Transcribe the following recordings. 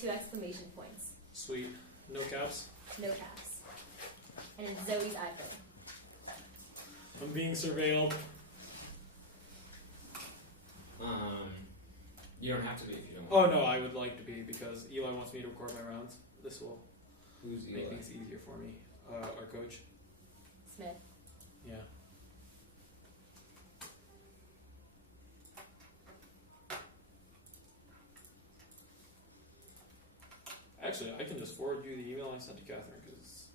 2 exclamation points. Sweet. No caps. No caps. And it's Zoe's iPhone. I'm being surveilled. You don't have to be if you don't Oh want. no, I would like to be because Eli wants me to record my rounds. This will Who's make Eli? things easier for me. Our coach. Smith. Yeah. Actually, I can just forward you the email I sent to Catherine because.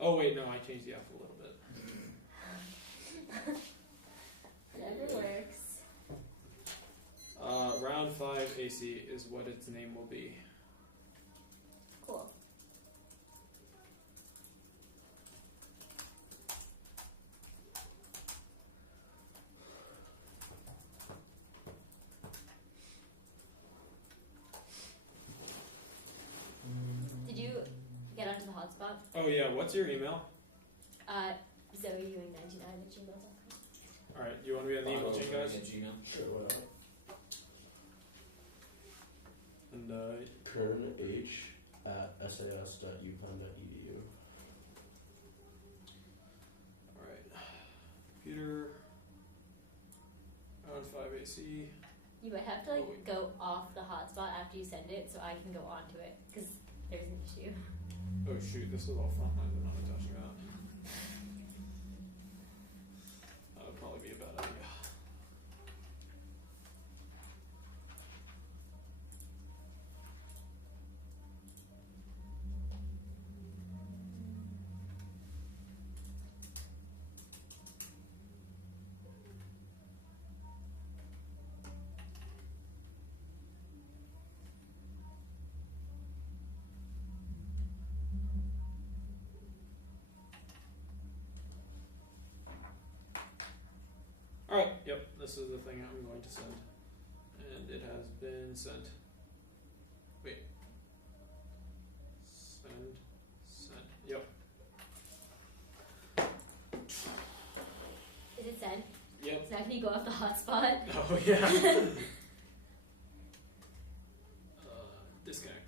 Oh wait, no, I changed the app a little bit. Never works. Round 5 AC is what its name will be. Cool. Did you get onto the hotspot? Oh yeah, what's your email? Zoe Ewing 99@gmail.com. Alright, do you want to be on the email chain, guys? Gmail. Sure, why not? And Kern h@sas.upenn.edu. alright. Computer. Round 5 AC. You might have to go off the hotspot after you send it so I can go onto it because there's an issue. Oh shoot, this is all frontline, they're not touching that. That would probably be a bad idea. Alright, yep, this is the thing I'm going to send. And it has been sent. Wait. Send. Yep. Is it sent? Yep. So now can you go off the hotspot? Oh, yeah. Disconnect.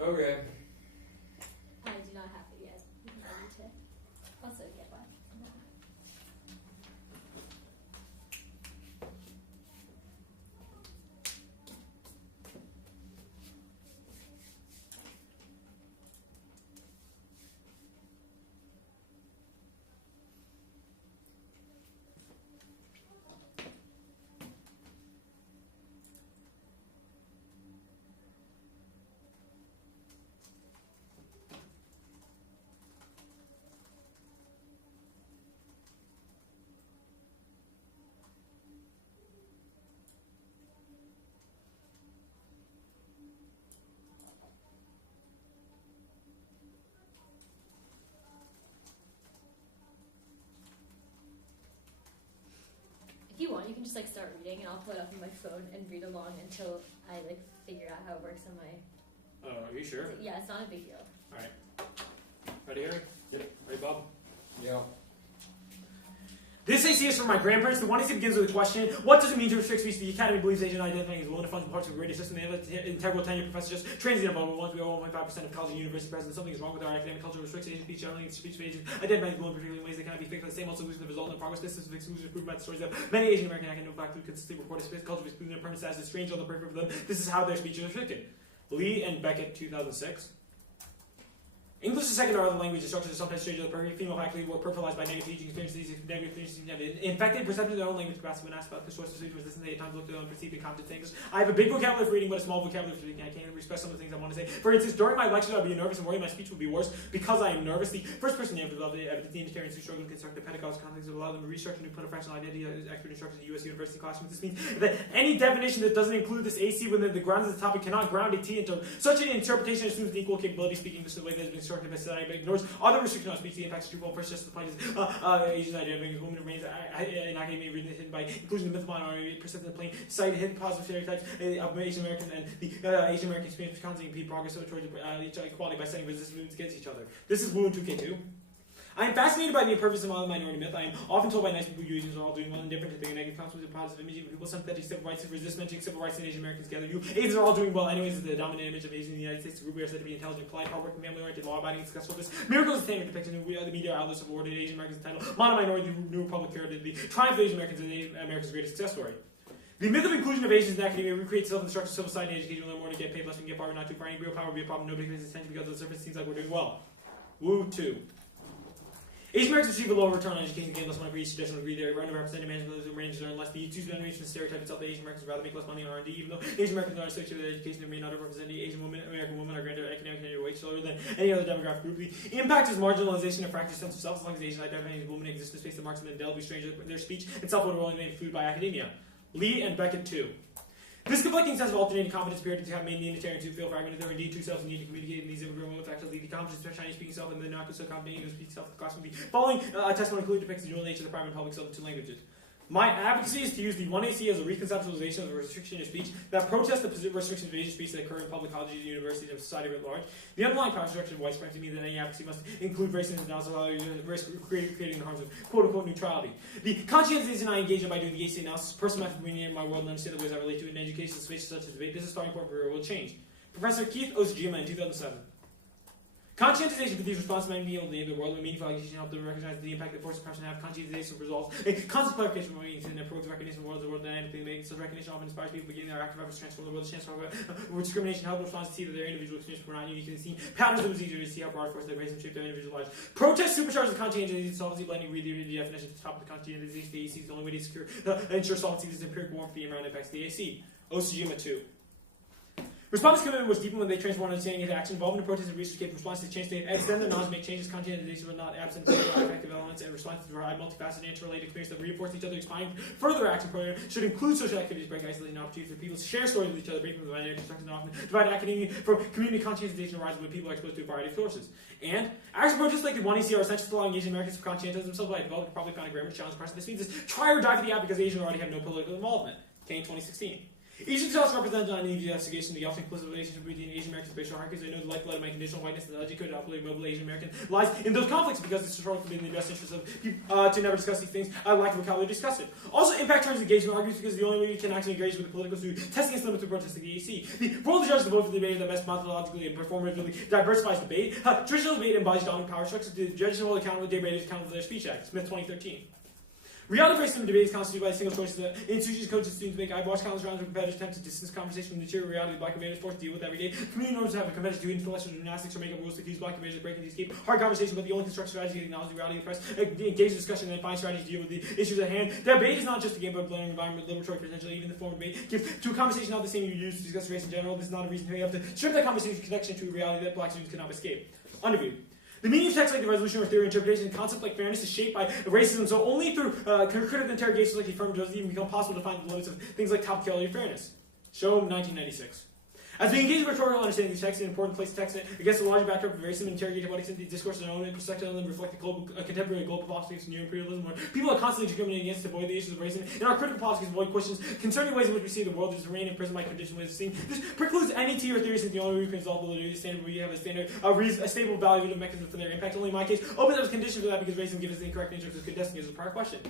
Okay. I do not have it yet. I need to also get one. If you want, you can just start reading, and I'll pull it up on my phone and read along until I figure out how it works on my. Oh, are you sure? Yeah, it's not a big deal. Alright. Ready, Harry? Yep. Ready, Bob? Yeah. This AC is from my grandparents. The one AC begins with a question. What does it mean to restrict speech? The Academy believes Asian identifying as one of the fundamental parts of the greater system. They have an integral tenure professor just transient involvement. Once we have 1.5% of college and university presidents. Something is wrong with our academic culture. Restricts Asian speech, generally speech of Asians. Identifying as one particular ways they cannot be fixed by the same solution that result in progress. This is exclusion is proven by the stories of many Asian American academic fact who consistently report a culture of exclusion and permanent status is strange on the periphery of them. This is how their speech is restricted. Lee and Beckett, 2006. English is a second or other language instructors are sometimes strange to the periphery. Female faculty were paralyzed by negative teaching experiences. These negative teaching have infected perception of their own language capacity. When asked about the source of speech resistance, they at times looked at unperceived and competent things. I have a big vocabulary for reading, but a small vocabulary for speaking. I can't express some of the things I want to say. For instance, during my lectures, I'd be nervous and worried my speech would be worse because I am nervous. The first person named developed evidence the Unitarians who struggle with constructive pedagogical context would allow them to restructure new fractional identity as expert instructors in U.S. university classrooms. This means that any definition that doesn't include this AC within the grounds of the topic cannot ground a T into such an interpretation assumes the equal capability of speaking English the way that has been constructive society, but ignores other restrictions on speech. The impacts of twofold. First, just the point is Asian identity, women remains in academia hidden by inclusion of myth minority, persistent plain sight, hidden positive stereotypes of Asian Americans and the Asian American experience constantly impede progress towards equality by setting resistance movements against each other. This is Wound 2K2. I am fascinated by the imperfect of minority myth. I am often told by nice people you Asians are all doing well and different to think a negative consequence of positive image. Even people sympathetic to civil rights and resist mentioning civil rights and Asian Americans together. You Asians are all doing well anyways is the dominant image of Asians in the United States. The group we are said to be intelligent, polite, hardworking, family-oriented, law-abiding, successful. This miracle is the standard depiction in the media outlets have awarded Asian Americans the title mono-minority, the new republic heralded the triumph of Asian Americans and America's greatest success story. The myth of inclusion of Asians in academia recreates self-destructive civil society and education. Learn more to get paid less and get power, not too far. Any real power will be a problem. Nobody pays attention because on the surface it seems like we're doing well. Woo 2. Asian Americans receive a lower return on education, gain less money for each traditional degree. They are underrepresented management ranges earn less. The two generation stereotype itself that Asian Americans would rather make less money on R&D, even though Asian Americans are associated with education and remain underrepresented. Asian women, American women are granted economic and wage lower than any other demographic group. The impact is marginalization and fractured sense of self. As long as Asian identifying as women exist in space that marks them indelibly strange, their speech itself would only be food by academia. Lee and Beckett 2. This conflicting sense of alternating competence appeared to have made the Unitarians who feel fragmented. There were indeed two selves who need to communicate in these immigrant women effectively. The competence of Chinese speaking self and the not so competent English speaking self. The class would be following testimony clearly depicts the dual nature of the private and public self in two languages. My advocacy is to use the 1AC as a reconceptualization of the restriction of speech that protests the restrictions of Asian speech that occur in public colleges, universities, and society writ large. The underlying power structure of white supremacy means that any advocacy must include race and analysis of risk creating the harms of quote-unquote neutrality. The conscientiousness I engage in by doing the AC analysis, personal method of meaning in my world and understand the ways I relate to it in education spaces such as debate. This is a starting point for real world change. Professor Keith Osjima in 2007. Conscientization for these responses might be able to name the world with meaningful education help them recognize the impact that force suppression have. Conscientization results a constant clarification of meanings and approach recognition of the world dynamically making such recognition often inspires people beginning their active efforts to transform the world. The chance for discrimination help response to see that their individual experiences were not unique and see patterns that was easier to see how broad force they raise and shape their individual lives. Protest supercharges the conscientization solvency blending read the definition at the top of the conscientization. The AC is the only way to ensure solvency is empirical warmth the around impacts the AC. Osajima 2. Respondents' commitment was deepened when they transformed understanding into action, involvement in protest and research gave response to change. They extend their knowledge, make changes, conscientization was not absent of effective elements, and responses to provide multifaceted interrelated experience that reinforce each other, expand further action program should include social activities, break isolation opportunities for people to share stories with each other, break from the binary construction, and often divide academia from community conscientization arises when people are exposed to a variety of sources. And action protests like the one EC are essential to allowing Asian Americans to conscientize themselves by developing probably found a grammar to challenge the person. This means this try or die for the app because Asians already have no political involvement. Kane 2016. Each of us represents on the investigation the often inclusive relationship between Asian Americans, racial hierarchies. I know the lifeblood of my conditional whiteness and the educated, upwardly mobile Asian American lies in those conflicts because it's historically in the best interest of people to never discuss these things. I lack the vocabulary to discuss it. Also, impact turns engagement arguments because the only way you can actually engage with the political is through testing its limits to protesting the AC. The role of the judge to vote for the debate that best methodologically and performatively diversifies debate. Traditional debate embodies dominant power structures. The judges hold accountable debaters accountable for their speech act. Smith 2013. Reality based debate is constituted by a single choice that institutions, coaches, students make. I watch countless rounds of competitors attempt to distance conversation from the material reality of black combatants forced to deal with every day. Community norms have a competitors do intellectual gymnastics or make up rules to accuse black combatants of breaking these escape hard conversation, but the only constructive strategy is acknowledge the reality of the press, engage in discussion, and find strategies to deal with the issues at hand. Debate is not just a game about blending environment, liberatory potential, even the form of debate gives to a conversation not the same you use to discuss race in general. This is not a reason to have to strip that conversation connection to a reality that black students cannot escape. Underview. The meaning of texts like the resolution or theory interpretation and concepts like fairness is shaped by racism, so only through critical interrogations like the affirmative does it even become possible to find the limits of things like topicality of fairness. Show 1996. As we engage in rhetorical understanding these texts, an important place to text it against the larger backdrop of racism and interrogate to what extent these discourses are own and perspective on them reflect the contemporary global philosophies of neo-imperialism, where people are constantly discriminating against to avoid the issues of racism, and our critical policies avoid questions concerning ways in which we see the world is remain imprisoned by conditioned ways of seeing. This precludes any tier theory since the only way we can resolve validity is standard where you have a stable evaluative mechanism for their impact. Only in my case, opens up as condition for that because racism gives us the incorrect nature of this contesting is a prior question.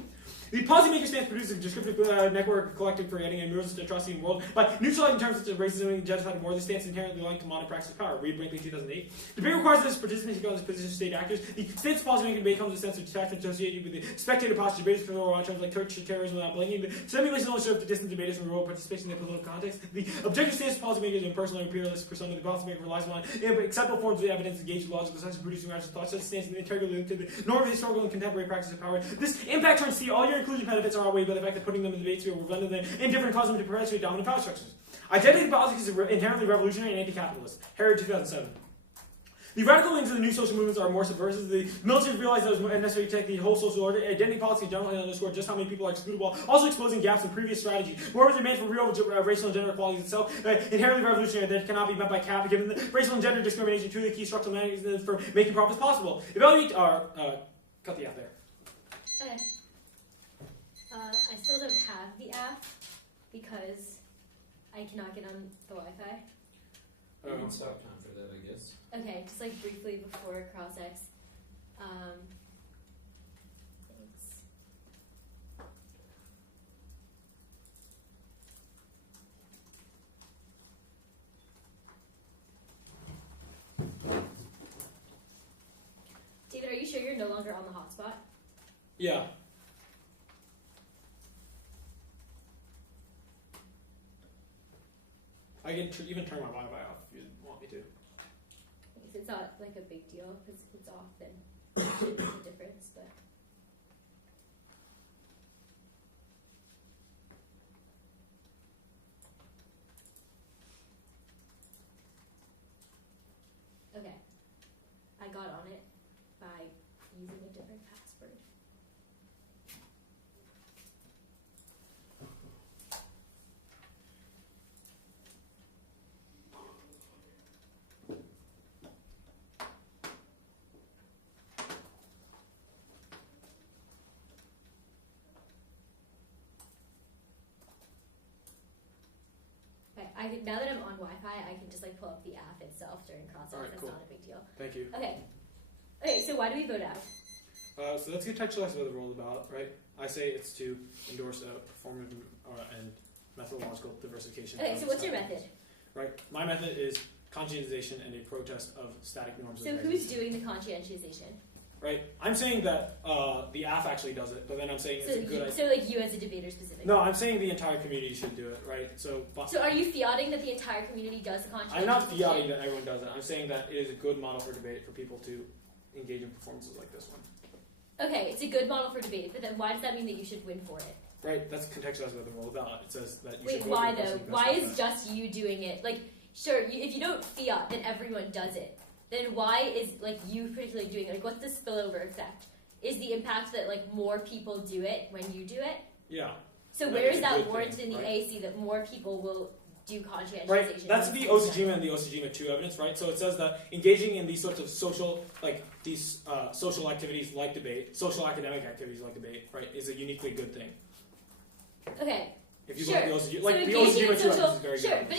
The policymaker stance produces a descriptive network collective for adding a mirrors to atrocity in the world by neutralizing terms such as racism and genocide and war. This stance inherently linked to modern practice of power. Read Brinkley 2008. Debate requires this participants to go as position of state actors. The stance policymaking debate comes with a sense of detachment associated with the spectator posture. Debaters can throw around terms like terrorism without blinking. The simulation only serves to distance debaters from real participation in the political context. The objective stance of policymakers is impersonal and imperialist persona. The policymaker relies on acceptable forms of evidence engaged in logical sense of producing rational thoughts. Such stance is integrally linked to the norm of historical and contemporary practice of power. This impact turns to all your inclusion benefits are outweighed by the fact that putting them in the debate sphere will render them indifferent, cause them to perpetuate dominant power structures. Identity politics is inherently revolutionary and anti-capitalist. Herod 2007. The radical wings of the new social movements are more subversive. The military realized that it was necessary to take the whole social order. Identity politics generally underscore just how many people are excludable, also exposing gaps in previous strategies. Moreover, the demand for real racial and gender equality itself inherently revolutionary that cannot be met by cap, given that racial and gender discrimination two of the key structural mechanisms for making profits possible. Evaluate cut the app there. Okay. I still don't have the app because I cannot get on the Wi-Fi. We can stop time for that, I guess. Okay, just like briefly before cross-X. Thanks. David, are you sure you're no longer on the hotspot? Yeah. I can even turn my Wi-Fi off if you want me to. If it's not like a big deal, because if it's off, then it shouldn't make a difference, but. Okay. I got on it by using a different password. Okay, now that I'm on Wi-Fi, I can just like pull up the app itself during cross-X. Alright, That's cool. not a big deal. Thank you. Okay, so why do we vote out? So let's contextualize about the role of the ballot, right? I say it's to endorse a performative and methodological diversification. Okay, of so what's your society. method? Right. My method is conscientization and a protest of static norms. So of who's values. doing the conscientization? Right. I'm saying that the AF actually does it, but then I'm saying it's a good idea. So like you as a debater specifically? No, I'm saying the entire community should do it, right? So are you fiating that the entire community does the conscientization? I'm not fiating that everyone does it. I'm saying that it is a good model for debate for people to engage in performances like this one. Okay, it's a good model for debate, but then why does that mean that you should win for it? Right. That's contextualized by the role of ballot. It says that you Wait, should vote why for the though? person who Why best is does just you doing it? Like, sure, if you don't fiat, then everyone does it. Then why is like you particularly doing it? Like, what's the spillover effect? Is the impact that like more people do it when you do it? Yeah. So That where is is a that good warranted thing, in the right? AC that more people will do conscientization? Right, that's the Osajima and the Osajima 2 evidence, right? So it says that engaging in these sorts of social, like these social activities like debate, social academic activities like debate, right, is a uniquely good thing. Okay. If you Sure. look at the Osajima, So like the engaging Osajima 2 in evidence social, is very sure, good. but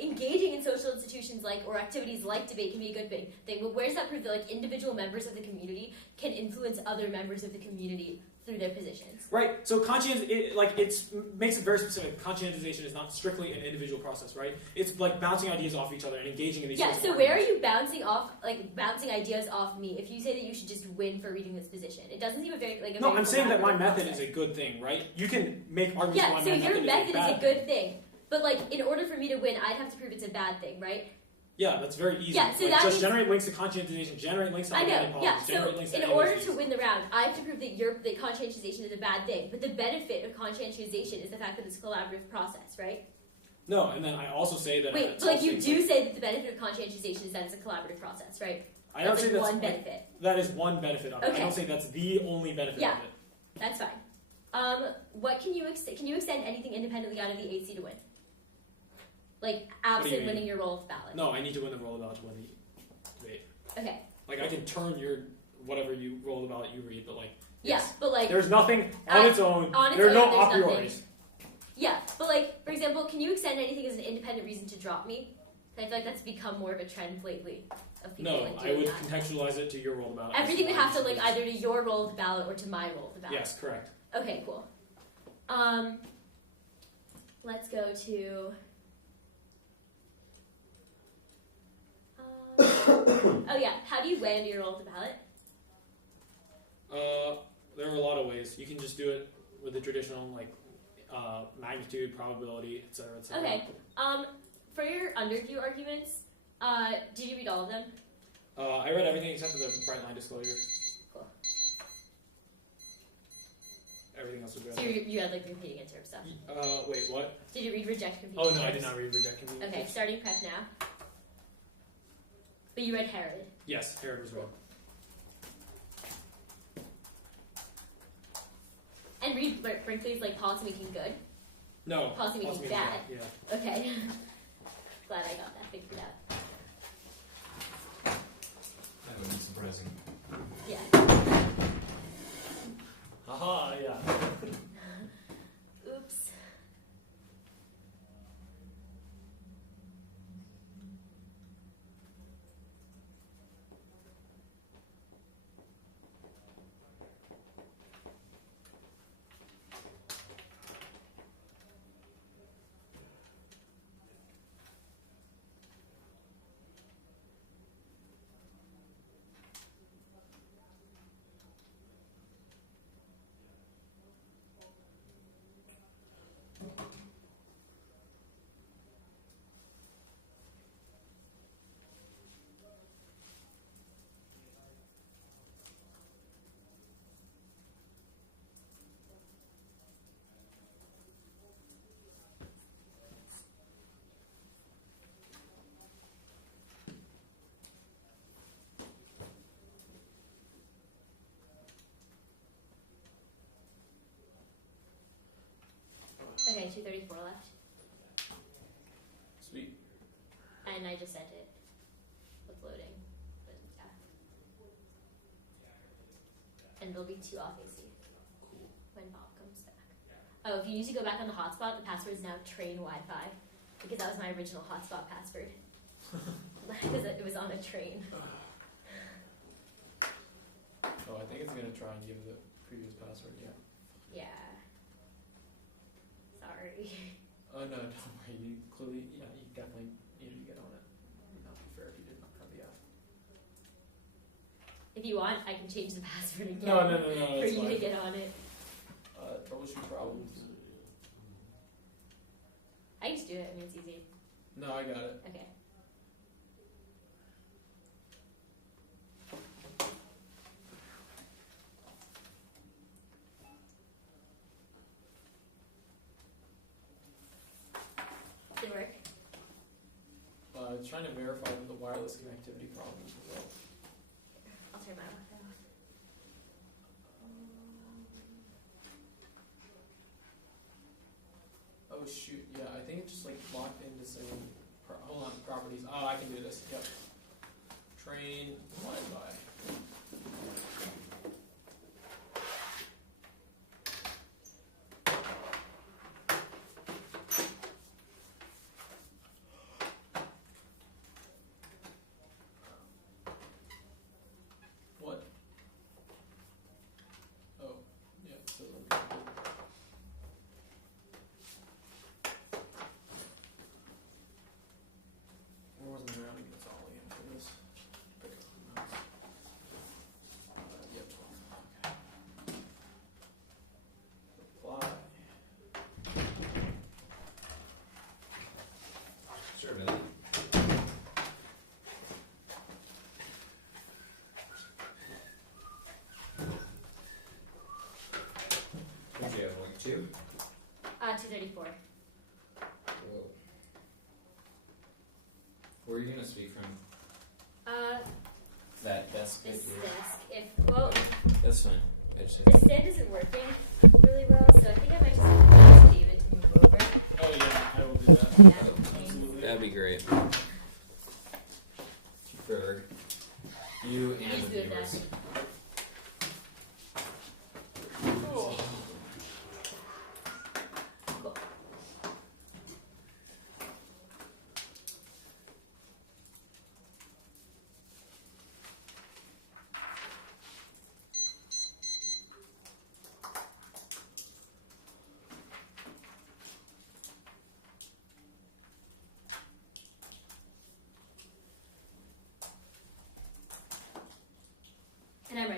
engaging in social institutions like or activities like debate can be a good thing. But where does that prove that like individual members of the community can influence other members of the community through their positions? Right, so makes it very specific. Conscientization is not strictly an individual process, right? It's like bouncing ideas off each other and engaging in these. Yeah. sorts of So where are arguments. you bouncing ideas off me? If you say that you should just win for reading this position, it doesn't seem a very like. A No, very I'm saying that my collaborative method process. is a good thing, right? You can make arguments Yeah. why So my your method is bad a good thing, but like in order for me to win, I'd have to prove it's a bad thing, right? Yeah, that's very easy. Yeah, so like, that just means- generate links to conscientization, generate links to I identity know, politics, yeah. generate So links to in any order of these to win the round, I have to prove that conscientization is a bad thing. But the benefit of conscientization is the fact that it's a collaborative process, right? No, and then I also say that. Wait, but like you do say that the benefit of conscientization is that it's a collaborative process, right? I don't That's say like that's one like, benefit. that is one benefit of it. I Okay. don't say that's the only benefit Yeah. of it. That's fine. What can you extend anything independently out of the AC to win? Like What do you absent mean? winning your roll of ballot. No, I need to win the roll of ballot to win the debate. Okay. Like I can turn your whatever you roll the ballot you read, but like Yeah, yes. but like There's nothing on its own. on its there are no own, there's a nothing. prioris. yeah, but like for example, can you extend anything as an independent reason to drop me? I feel like that's become more of a trend lately of people No, like I doing would that. contextualize it to your roll of ballot. Everything would have to link either to your roll of the ballot or to my roll of the ballot. Yes, correct. Okay, cool. Let's go to. Oh yeah, how do you land your roll of the ballot? There are a lot of ways. You can just do it with the traditional like magnitude, probability, etc., etc. Okay. For your underview arguments, did you read all of them? I read everything except for the bright line disclosure. Cool. Everything else was good. So you had like repeating in terms stuff. Wait, what? Did you read reject competing? Oh no, I terms? did not read reject competing. Okay, starting prep now. But you read Herod. Yes, Herod was wrong. And read Brinkley's like policy making good. No. Policy making bad. Yeah. Okay. Glad I got that figured out. That would be surprising. Yeah. Haha, yeah. Oops. Okay, 234 left. Sweet. And I just sent it. It's loading. But yeah. And there'll be 2 off AC when Bob comes back. Oh, if you need to go back on the hotspot, the password is now train Wi-Fi. Because that was my original hotspot password. Because it was on a train. Oh, I think it's gonna try and give the previous password, yeah. Yeah. Sorry. Oh no, don't worry, you clearly, yeah, you definitely needed to get on it. It would not be fair if you did not have the F. If you want, I can change the password again. No, For that's you fine. to get on it. Troubleshoot problems. I can just do it. I mean, it's easy. No, I got it. Okay. Did it work? It's trying to verify the wireless connectivity problems as well. I'll turn my Wi-Fi off. Oh shoot, yeah, I think it just like locked into some, hold on, properties. Oh, I can do this, yep. Train Wi-Fi. What? Oh, yeah, it says I'm connected. Or wasn't around to get all in for this. Pick up the mouse. Yep, 12. Okay. Reply. Sure, Billy. What'd you have, like 2? 234. Whoa. Where are you gonna speak from? That desk? This that desk. That's fine. I just The stand isn't working really well, so I think I might just have to ask David to move over. Oh yeah, I will do that. Yeah, Absolutely. That'd be great. For you and He's the good at viewers. that. Oh. Cool. And I'm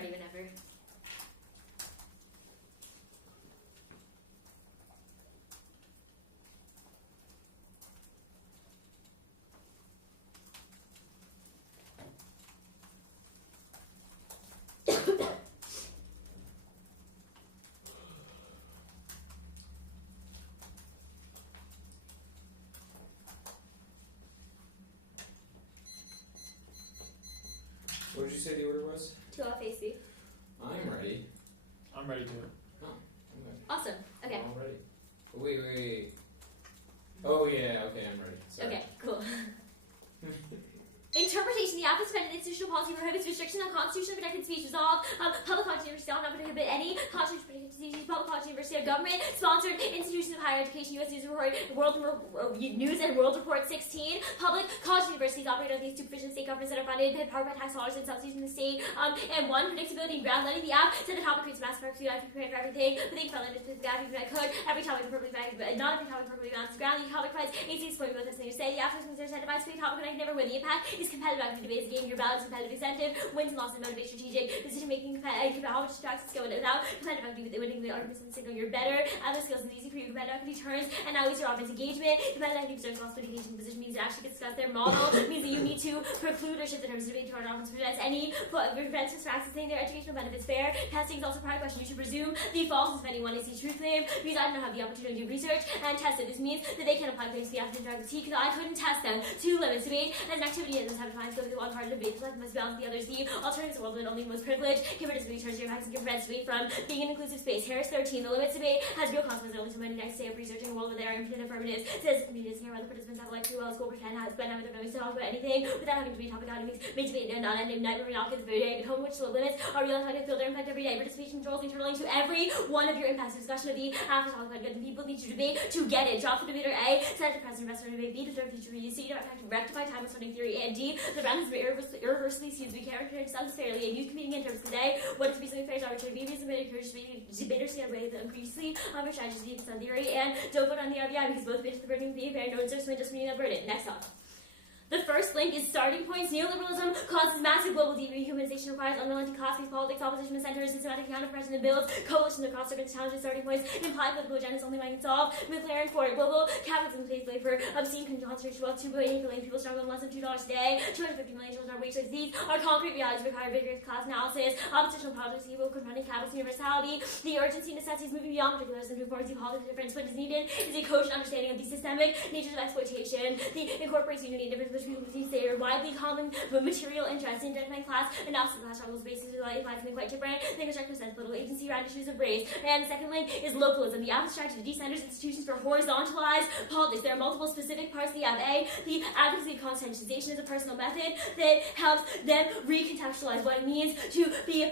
what did you say the order was? 2 off AC. I'm ready. I'm ready to. Oh, okay. Awesome. Okay. I'm all ready. Wait. Oh yeah, okay, I'm ready. Sorry. Okay, cool. Interpretation. The Office of Institutional Policy prohibits restriction on constitutionally protected speech. Resolved. Public college university shall not prohibit any constitutionally protected speech. Public college university, a government-sponsored institution of higher education. U.S. News and World Report 16. Public college universities operate under these supervision state governments that are funded in part by tax dollars and subsidies from the state. And 1, predictability and ground letting. The app said the topic creates mass perfectly. I have to prepare for everything, but they felt like it's the app even I could. Every topic perfectly balanced, but not every topic perfectly balanced. Ground. The topic provides 86 points with this thing to say. The app is concerned identifies the topic and I can never win. The impact is competitive active debates, game, your balance, competitive incentive, wins and losses, motivate, strategic, decision making, how much distracts skill without competitive activity, winning the arguments and signal you're better, other skills is easy for you, competitive activity turns, and now is your offense engagement, competitive activity deserves responsibility, engagement position means it actually gets discussed their model, means that you need to preclude or shift the terms of debate to our offense prevents any prevents us from accessing their educational benefits fair. Testing is also a prior question. You should presume the false if anyone is the truth claim, because I don't have the opportunity to research and test it. This means that they can apply claims to the African drive because I couldn't test them. 2 limits debate as an activity and have defined go through one part of the debate, the must balance the others. The alternatives world and only the most privileged. Give participate turns your impacts and prevents debate from being an inclusive space. Harris 13. The limits debate has real consequences only to many next day of researching a world where there are infinite affirmatives. Says media is here where the participants have like too well as school pretend has been having no talk about anything without having to be topic economies, make debate and non-ending night where we not get the food egg at home, which the limits are real how to feel their impact every day. Participation controls internally to every one of your impacts. Discussion of the after talk about good people need to debate to get it. Drop the debater A, set the president investor debate B, to third future review C, to rectify time spending theory and D, the round is irreversibly sees we characterize fairly and use competing in terms today. What is reasonably fair is arbitrary. B reasonably encourage debaters to away the previously strategies based on theory and don't vote on the RBI because both debates the burden of the fair no just meaning of burden. Next up. The first link is starting points. Neoliberalism causes massive global dehumanization, requires unrelenting class-based politics, opposition to centers, systematic counter-oppression builds, coalitions across different challenges, starting points, implied political agendas only might solve, McLaren for global capitalism pays way for obscene concentration wealth, 2.8 billion people struggle on less than $2 a day, 250 million children are wage slaves. These are concrete realities require vigorous class analysis, oppositional projects, evil, confronting capitalist universality, the urgency and necessities moving beyond particularism to form politics difference. What is needed is a cogent understanding of the systemic natures of exploitation, the incorporates unity and difference between they are widely common but material interest in identifying class analysis of class struggles basis to implies something quite different than constructive sense political agency around issues of race. And the second link is localism, the abstract to decenters institutions for horizontalized politics. There are multiple specific parts of the app. A, the advocacy of conscientization is a personal method that helps them recontextualize what it means to be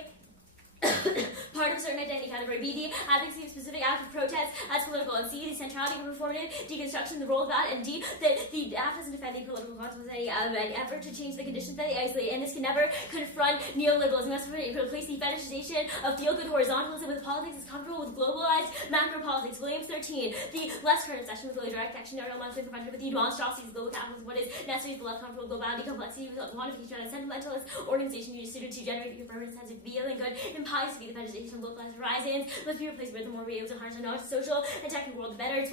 part of a certain identity category. B, the advocacy of specific active protest as political. And C, the centrality of performative deconstruction, the role of that. And D, that the app doesn't defend the political consequences of any effort to change the conditions that they isolate. And this can never confront neoliberalism. We must replace the fetishization of feel-good horizontalism with politics is comfortable with globalized macro politics. Williams 13, the less current obsession with really direct action, no monitoring prevented with the monstrosities of global capitalism. What is necessary is the less comfortable globality, complexity, quantification, and sentimentalist organization you suited to generate your permanent sense of feeling good. To be the fetishization of localized horizons must be replaced with the more able to harness our knowledge, social and technical world, the better. It's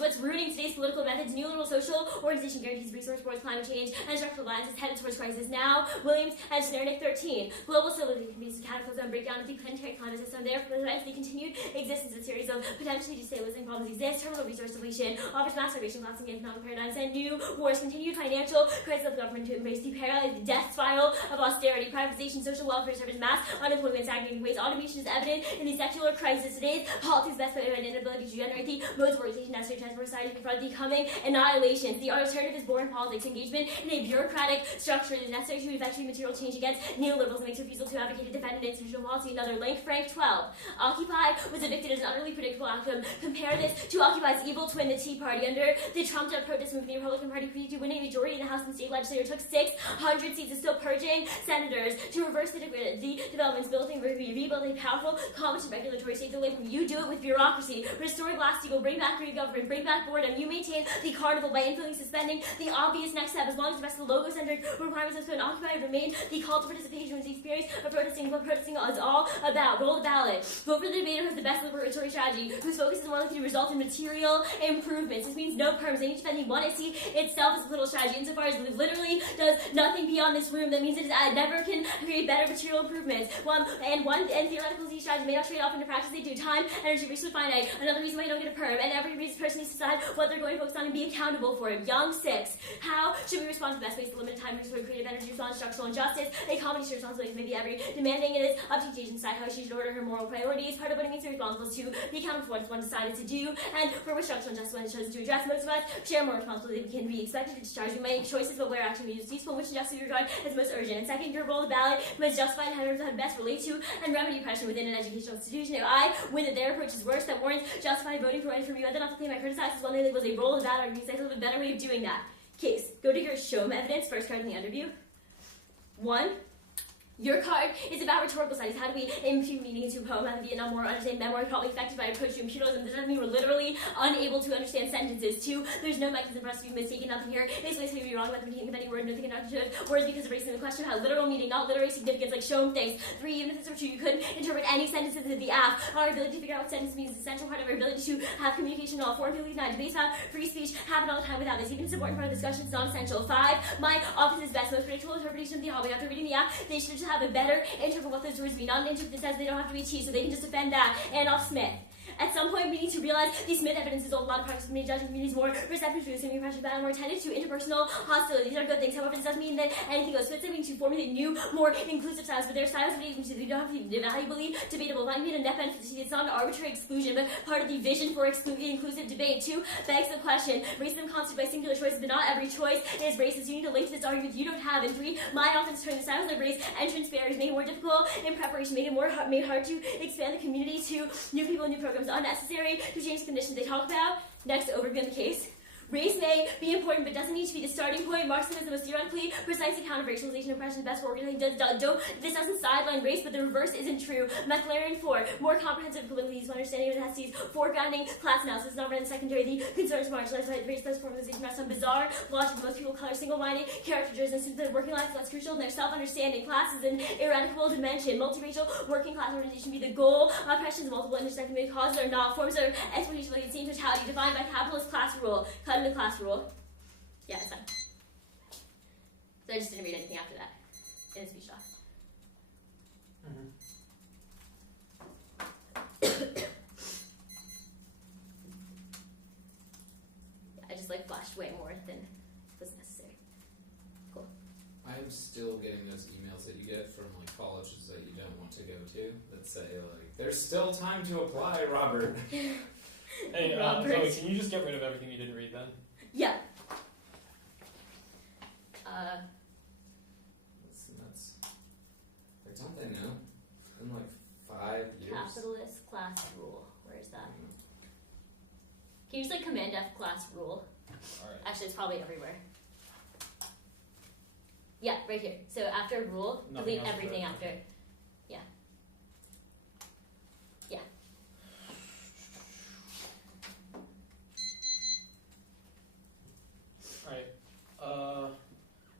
what's rooting today's political methods. Neoliberal social organization guarantees resource towards climate change and structural violence is headed towards crisis now. Williams and Snarnick 13. Global stability can be a cataclysm breakdown of the planetary climate system. Therefore, prevents the continued existence of a series of potentially destabilizing problems exist. Terminal resource depletion offers mass starvation, collapsing economic paradigms, and new wars. Continued financial crisis of the government to embrace the parallel death spiral of austerity, privatization, social welfare service, mass unemployment, stagnating ways. Automation is evident in the secular crisis. Today's politics best by an inability to generate the modes of organization necessary to transform society to confront the coming annihilations. The alternative is boring politics, engagement in a bureaucratic structure that is necessary to effectuate material change against neoliberalism makes refusal to advocate a defend an institutional policy. Another link, Frank 12. Occupy was evicted as an utterly predictable outcome. Compare this to Occupy's evil twin, the Tea Party. Under the Trumped-up protest movement, the Republican Party created to win a majority in the House and state legislature, took 600 seats, and still purging senators to reverse the developments building rebuild a powerful, competent regulatory state away from you. Do it with bureaucracy. Restore Glass-Steagall. Bring back free government. Bring back boredom. You maintain the carnival by influencing, suspending the obvious next step. As long as the rest of the logo-centered requirements of Occupy remain, the call to participation was the experience of protesting. What protesting is all about. Roll the ballot. Vote for the debater who has the best liberatory strategy, whose focus is more likely to result in material improvements. This means no perms. They need to defend the one seat itself as a political strategy. Insofar as it literally does nothing beyond this room, that means it is never can create better material improvements. and theoretical Z strategy may not trade off into practice. They do time, energy, resource finite. Another reason why you don't get a perm. And every person needs to decide what they're going to focus on and be accountable for it. Young 6. How should we respond to the best ways to limited time, resource, creative energy, response, structural injustice, a combination of responsibilities, maybe every demanding it is up to each agent to decide how she should order her moral priorities. Part of what it means to be responsible is to be accountable for what one decided to do, and for which structural injustice one chose to address. Most of us share more responsibility than can be expected to discharge. We make choices about where action we use useful, which injustice we regard as most urgent. And second, your role of the ballot must justify and how to best relate to and remedy oppression within an educational institution. If I win that their approach is worse, that warrants justified voting for and from you, I then have to claim I criticized as one that was a role of the ballot argument. I have a better way of doing that. Case. Go to your show 'em evidence, first card in the underview. 1. Your card is about rhetorical studies. How do we impute meaning into a poem? How to Vietnam War, understand memoir, probably affected by approach to imperialism. This doesn't mean we're literally unable to understand sentences. 2, there's no mechanism for us to be mistaken. Nothing here. Basically, so be wrong about the meaning of any word. Nothing conjunctive words because of racism. The question has literal meaning, not literary significance, like show 'em things. 3, even if this were true, you couldn't interpret any sentences in the app. Our ability to figure out what sentence means is an essential part of our ability to have communication in all forms. 9, debates about free speech happen all the time without this. Even if it's an important part of the discussion, it's not essential. 5, my office is best, most predictable interpretation of the hobby. After reading the app, they should just have a better interpret what those words mean, not an interpret that says they don't have to be cheese, so they can just defend that. And off Smith. At some point, we need to realize the Smith evidence is old. A lot of practice made judging communities more receptive to assuming pressure bad and more attentive to interpersonal hostility. These are good things. However, this doesn't mean that anything goes. Smith said we need to formulate new, more inclusive styles, but their styles of agency they don't have to be valuably debatable. That mean a net benefit. It's not an arbitrary exclusion, but part of the vision for inclusive debate. 2, begs the question: racism constituted by singular choices, but not every choice is racist. You need to link to this argument you don't have. And 3, my office turning the styles of race entrance barriers, make it more difficult in preparation, make it made hard to expand the community to new people, new programs, unnecessary to change the conditions they talk about. Next, overview of the case. Race may be important, but doesn't need to be the starting point. Marxism is the most theoretically precise account of racialization and oppression, the best for organizing. This doesn't sideline race, but the reverse isn't true. McLaren 4, more comprehensive political use, understanding of necessities, foregrounding class analysis, not random secondary, the concerns marginalized by race plus formalization, not some bizarre logic. Most people color single-minded characters, and since the working life is less crucial in their self-understanding. Class is an eradicable dimension. Multiracial working class organization be the goal. Oppressions, multiple intersecting causes are not forms of exploitation like it's in totality, defined by capitalist class rule. Cut in the class rule. Yeah, it's fine. So I just didn't read anything after that in the speech doc. Yeah, I just flashed way more than was necessary. Cool. I'm still getting those emails that you get from colleges that you don't want to go to that say there's still time to apply, Robert. Hey, Zoe, can you just get rid of everything you didn't read then? Yeah. That's like something new. It's been 5 years. Capitalist class rule. Where is that? Can you just Command F class rule? Alright. Actually, it's probably everywhere. Yeah, right here. So after rule, Nothing delete else everything there. after. Yeah. Yeah. Alright.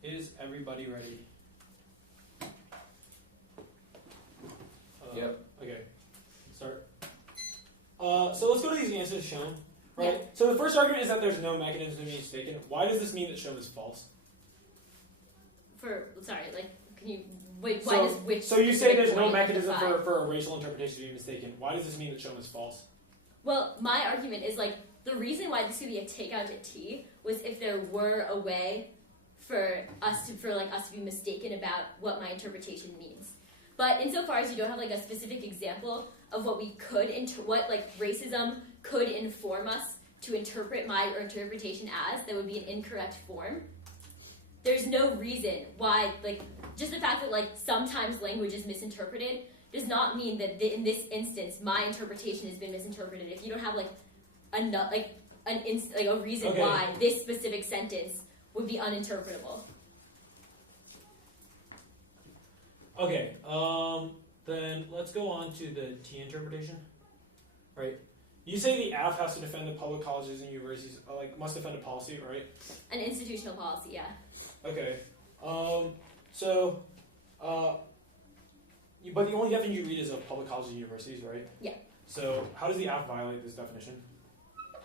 Is everybody ready? Yep. Okay. Start. So let's go to these answers shown. Right? Yeah. So the first argument is that there's no mechanism to be mistaken. Why does this mean that shown is false? Can you wait? Why does which? So you say there's no point mechanism define? for a racial interpretation to be mistaken. Why does this mean that shown is false? Well, my argument is the reason why this could be a takeout to T was if there were a way for us to be mistaken about what my interpretation means. But insofar as you don't have a specific example of what we could what racism could inform us to interpret my interpretation as, that would be an incorrect form. There's no reason why just the fact that sometimes language is misinterpreted does not mean that in this instance my interpretation has been misinterpreted. If you don't have a reason Okay. why this specific sentence would be uninterpretable. Okay, then let's go on to the T interpretation. Right? You say the AF has to defend the public colleges and universities, must defend a policy, right? An institutional policy, yeah. Okay. But the only definition you read is of public colleges and universities, right? Yeah. So how does the AF violate this definition?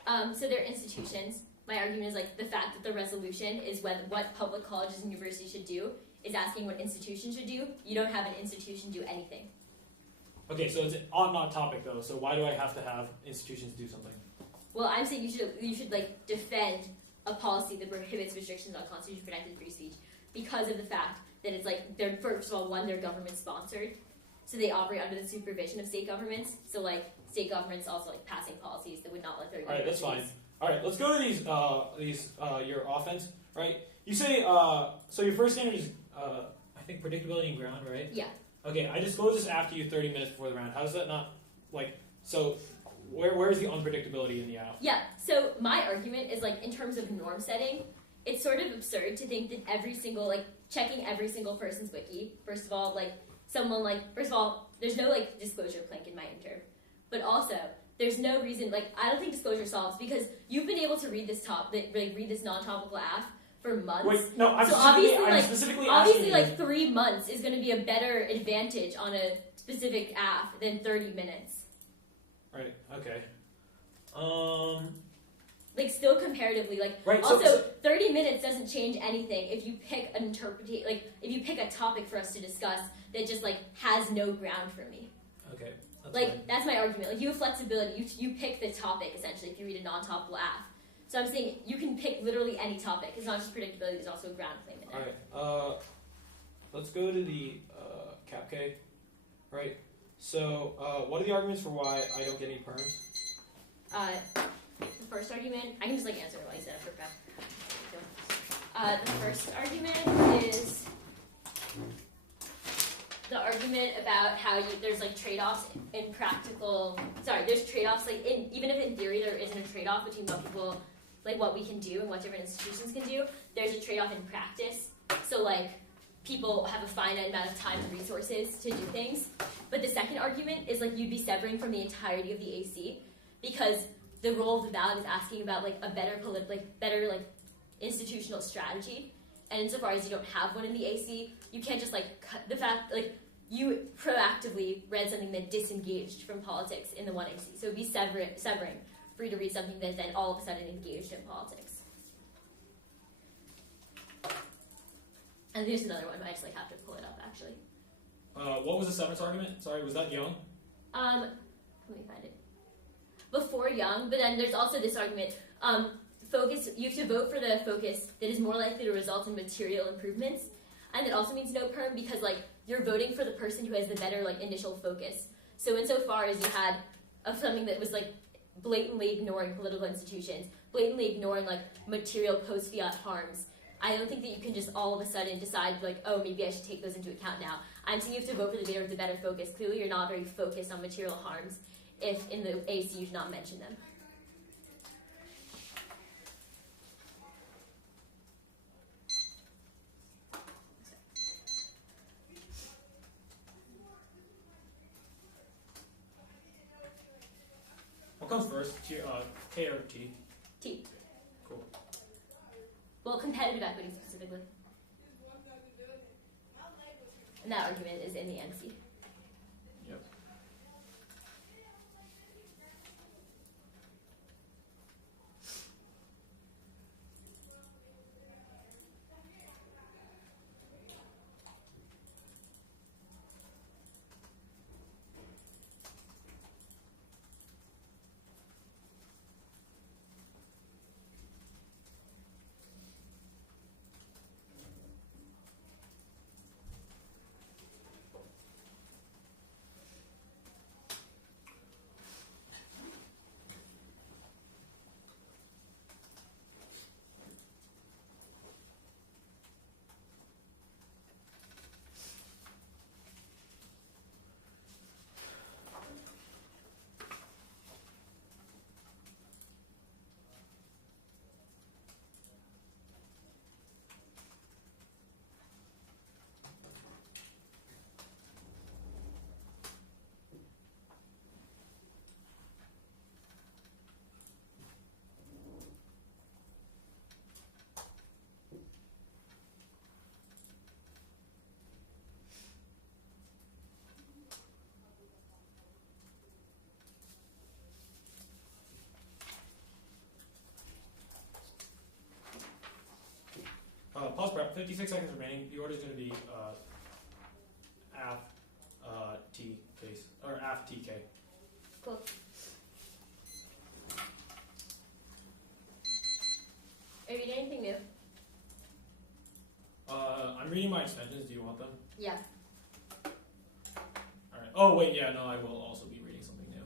So they're institutions. My argument is the fact that the resolution is what public colleges and universities should do is asking what institutions should do. You don't have an institution do anything. Okay, so it's an ought not topic though. So why do I have to have institutions do something? Well, I'm saying you should like defend a policy that prohibits restrictions on constitution protected free speech because of the fact that it's like they're first of all they're government sponsored, so they operate under the supervision of state governments. So like state governments also like passing policies that would not let their All right, that's fine. universities- All right, let's go to these your offense, right? You say so your first standard is I think predictability and ground, right? Yeah. Okay, I disclose this after you 30 minutes before the round. How does that not like so? Where's the unpredictability in the out? Yeah, so my argument is like in terms of norm setting, it's sort of absurd to think that every single like checking every single person's wiki, first of all, like someone like first of all, there's no like disclosure plank in my inter. But also, there's no reason like I don't think disclosure solves because you've been able to read this read this non-topical AF for months. Wait, no, I'm So specifically obviously asking like you. 3 months is going to be a better advantage on a specific AF than 30 minutes. Right. Okay. Like still comparatively, like Right. also 30 minutes doesn't change anything if you pick an if you pick a topic for us to discuss that just like has no ground for me. Okay. That's Like fine. that's my argument. Like you have flexibility. You pick the topic essentially if you read a non-topical AF. So I'm saying you can pick literally any topic. It's not just predictability. There's also a ground claim in it. All right. Let's go to the cap K. Right. So what are the arguments for why I don't get any perms? The first argument, I can just like answer while you set up for prep. The first argument is the argument about how there's like trade-offs in practical. Sorry, there's trade-offs like even if in theory there isn't a trade-off between what people like what we can do and what different institutions can do. There's a trade-off in practice. So like people have a finite amount of time and resources to do things. But the second argument is like you'd be severing from the entirety of the AC because the role of the ballot is asking about like a better better institutional strategy. And insofar as you don't have one in the AC, you can't just like cut the fact like you proactively read something that disengaged from politics in the one AC. So it'd be severing for you to read something that then all of a sudden engaged in politics. And there's another one, but I just like have to pull it up actually. What was the seventh argument? Sorry, was that Young? Let me find it. Before Young, but then there's also this argument. Focus. You have to vote for the focus that is more likely to result in material improvements, and that also means no perm because like you're voting for the person who has the better like initial focus. So insofar as you had something that was like blatantly ignoring political institutions, blatantly ignoring like material post-fiat harms, I don't think that you can just all of a sudden decide like, oh, maybe I should take those into account now. I'm saying you have to vote for the leader with the better focus. Clearly, you're not very focused on material harms if in the AC you do not mention them. What comes first? K or T? T. Cool. Well, competitive equity specifically. And that argument is in the NC. Yep. Pause prep. 56 seconds remaining. The order is going to be AF, T case or wait, yeah, no, I will also be reading something new.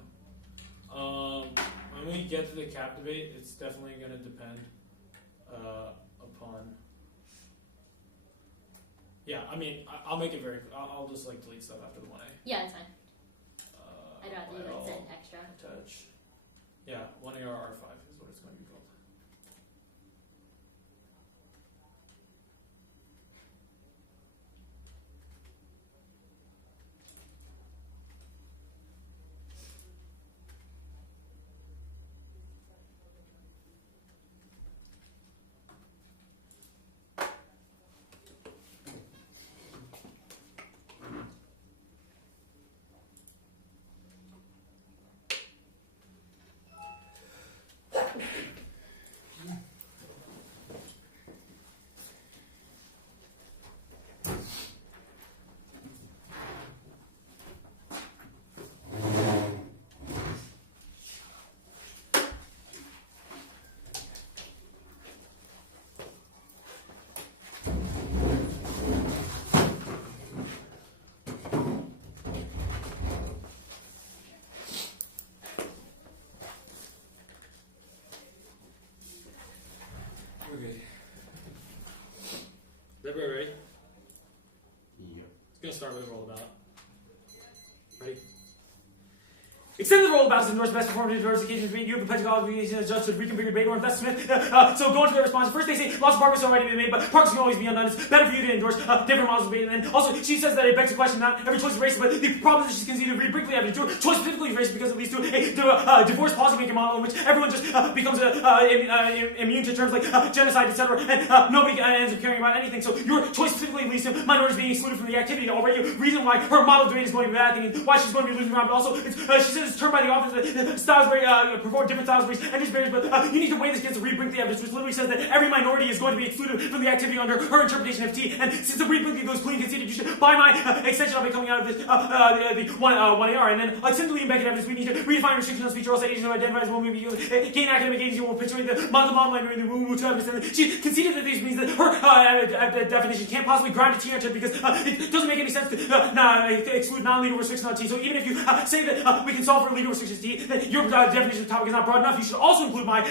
When we get to the captivate, it's definitely going to depend upon. Yeah, I mean, I'll make it very. I'll just like delete stuff after the 1A. Yeah, it's fine. I'd rather you like send extra. Touch. Yeah, 1A or R5 is what it's going to be called. Okay. Is everybody ready? Yep. It's going to start with a roll about. Ready? Extend the roll about to endorse the best performance diversification between you and perpetual obligation adjust to reconfigured beta or invest Smith. So go into their response. First, they say lots of progress has already been made, but progress can always be undone. It's better for you to endorse different models of beta. And also, she says that it begs the question not every choice is racist, but the problem is she's conceded to read briefly after choice specifically is racist because it leads to a divorce policymaker model in which everyone just becomes immune to terms like genocide, etc. And nobody ends up caring about anything. So your choice specifically leads to minorities being excluded from the activity. Already, a reason why her model debate is going to be a bad thing and why she's going to be losing ground. But also, she says it's termed by the office that styles perform different styles of race and barriers, but you need to weigh this against the read-briefly evidence, which literally says that every minority is going to be excluded from the activity under her interpretation of T. And since the read-briefly goes clean conceded, you should buy my extension of it coming out of this the 1AR. And then, like simply in Beckett evidence, we need to redefine restrictions on speech or else Asians who identify as women gain academic agency will perpetuate the model line in the woo evidence. And she conceded that this means that her definition can't possibly grind a T on it because it doesn't make any sense to exclude non-legal restrictions on T. So even if you say that we can solve for legal restrictions T, then your definition of the topic is not broad enough. You should also include my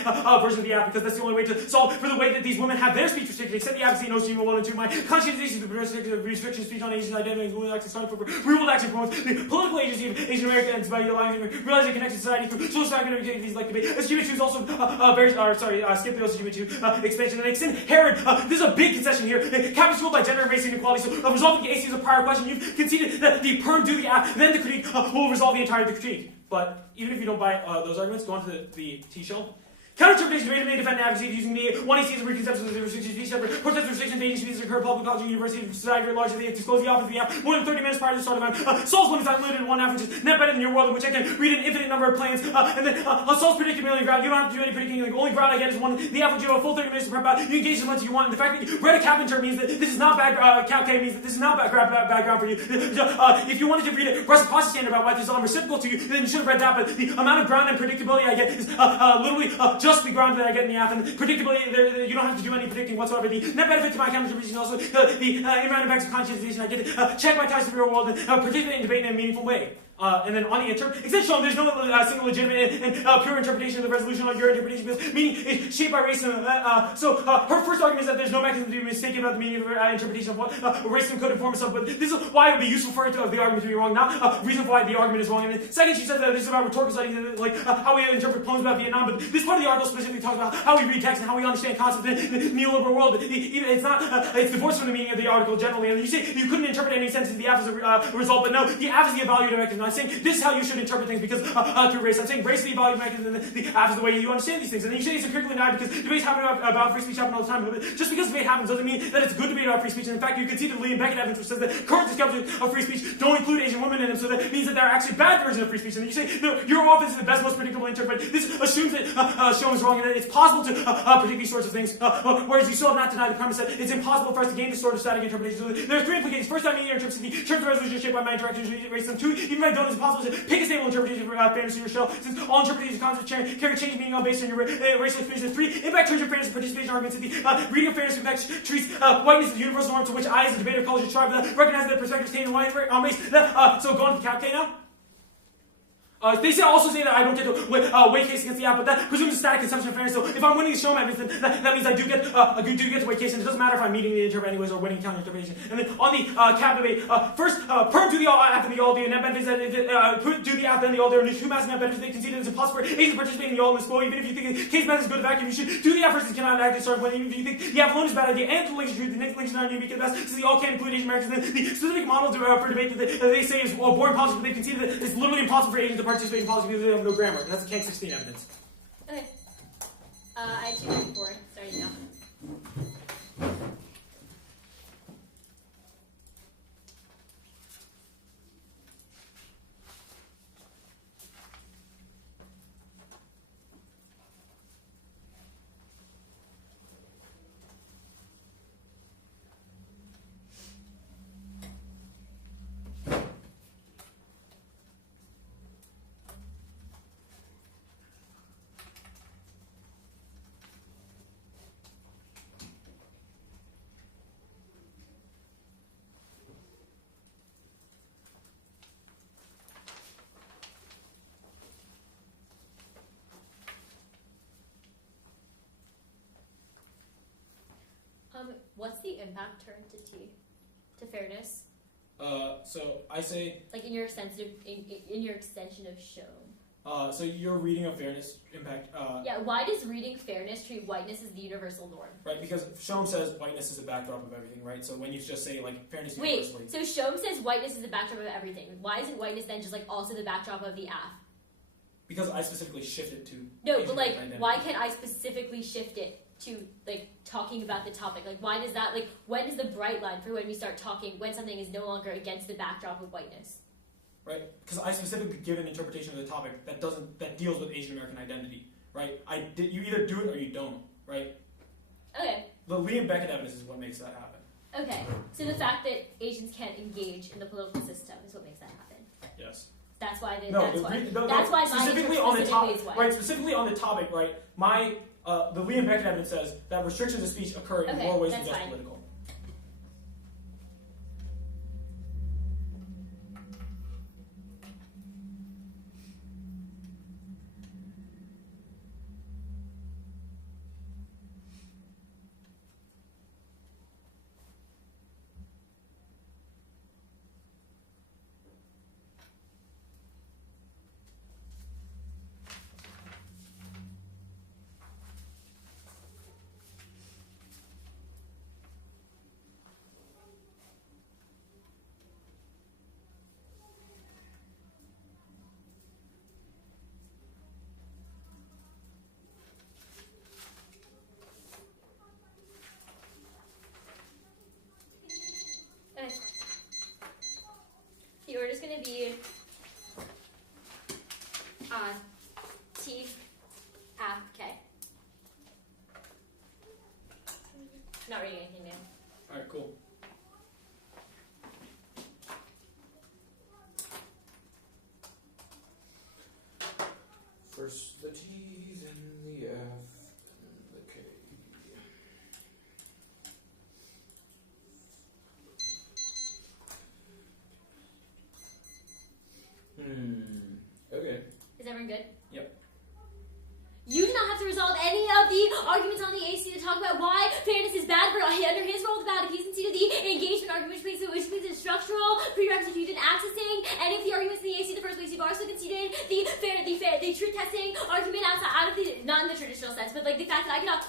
version of the app because that's the only way to solve for the way that these women have their speech restricted. Except the advocacy knows Stream 1 and 2. My conscientization of the restriction speech on Asian identity and women access for real action promotes the political agency of Asian Americans by utilizing realizing connected society through social staggering activities like debate. SGB2 is also skip the SGB2 expansion and extend Herod. This is a big concession here. Capital school by gender and race inequality. So resolving the AC is a prior question. You've conceded that the perm do the app, then the critique will resolve the entire critique. But even if you don't buy those arguments, go on to the T-shell. Counter-interpretation rate may defend advocacy using the 1AC as a reconception of the restrictions feature. Protest restrictions of agencies that occur public college and university society very large. They disclose the office of the app more than 30 minutes prior to the start of the app. Solves one is unlimited in one app, which is net better than your world, in which I can read an infinite number of plans. And then solves predictability ground. You don't have to do any predicting. The only ground I get is one. The app which you have a full 30 minutes to prep out. You engage as much as you want. And the fact that you read a Capenter means that this is not bad. Cap means that this is not background for you. If you wanted to read a reciprocity standard about why this is unreciprocal to you, then you should have read that. But the amount of ground and predictability I get is literally just the ground that I get in the app, and predictably, you don't have to do any predicting whatsoever. The net benefit to my counter-interpretation also the in-round impacts of conscientization. I get to check my ties to the real world and participate in debate in a meaningful way. And then on the except shown, there's no single legitimate and pure interpretation of the resolution on your interpretation because meaning is shaped by racism. So her first argument is that there's no mechanism to be mistaken about the meaning of her interpretation of what racism could inform itself. But this is why it would be useful for her to the argument to be wrong, not reason why the argument is wrong. And then second, she says that this is about rhetorical studies, like how we interpret poems about Vietnam. But this part of the article specifically talks about how we read text and how we understand concepts in the neoliberal world. It's not it's divorced from the meaning of the article generally. And you say you couldn't interpret any sense in the app as a result, but no, the app is the evaluative mechanism. I'm saying this is how you should interpret things because through race. I'm saying race is the evaluative mechanism, and the app is the way you understand these things. And then you say it's empirically not because debates happen about free speech happen all the time. But just because debate happens doesn't mean that it's good debate about free speech. And in fact, you concede to Lee and Beckett evidence which says that current discoveries of free speech don't include Asian women in them, so that means that there are actually bad versions of free speech. And you say your office is the best, most predictable interpret. This assumes that Schoen is wrong and that it's possible to predict these sorts of things. Whereas you still have not denied the premise that it's impossible for us to gain this sort of static interpretation. So there are three implications. First, I mean your interpretation. The terms of resolution shaped by my interactions with racism. Two, even if I don't, it's impossible to pick a stable interpretation for fairness in your shell, since all interpretations of concepts carry change meaning on based on your racial experience. And three, impact terms of fairness and participation arguments. The reading of fairness impacts treats whiteness as the universal norm to which I, as a debater, college strive to recognize that perspectives contained in white on race. So go on to the cap K now. They also say that I don't get to weigh case against the app, but that presumes a static consumption of fairness. So if I'm winning the show evidence, then that means I do get to weigh case, and it doesn't matter if I'm meeting the interpret anyways or winning counter interpretation. And then on the cap debate, first perm do the all after the all do, and net benefits do the app then the all do. And two massive net benefits they conceded it's impossible for Asians to participate in the all in this flow. Even if you think the case method is good effective, you should do the app first and cannot actually start winning. Even if you think the app alone is a bad idea and the links is true, the next links are not unique at best. Since the all can include Asian Americans, then the specific model for debate that they say is boring politics, but they conceded that it's literally impossible for Asians to participate in politics because they have no grammar. That's a Kank 16 evidence. Okay. I had 2 and 4 starting now. What's the impact term to T? To fairness? So I say. Like in your extension of shown. So you're reading of fairness impact. Yeah. Why does reading fairness treat whiteness as the universal norm? Right, because Shom says whiteness is a backdrop of everything, right? So when you just say like fairness universally. So Shom says whiteness is the backdrop of everything. Why isn't whiteness then just like also the backdrop of the app? Because I specifically shifted to. No, but like, why can't I specifically shift it to like talking about the topic? Like, why does that, like, when is the bright line for when we start talking when something is no longer against the backdrop of whiteness? Right, because I specifically give an interpretation of the topic that deals with Asian American identity. Right, you either do it or you don't. Right. Okay. The Lee and Beckett evidence is what makes that happen. Okay, so the fact that Asians can't engage in the political system is what makes that happen. Yes. That's why. That's why specifically on the topic. Right, specifically on the topic. Right, the Lee and Beckett evidence says that restrictions of speech occur in more ways than just political. The order is going to be T, A, K. Not reading anything new. Alright, cool. First the T, then the F, then the K. Okay. Is everyone good? Yep. You do not have to resolve any of the arguments on the AC to talk about why fairness is bad for under his role about if he's conceded the engagement argument, which means a structural prerequisite in accessing any of the arguments in the AC in the first place. You've also conceded the truth testing argument out of the, not in the traditional sense, but like the fact that I cannot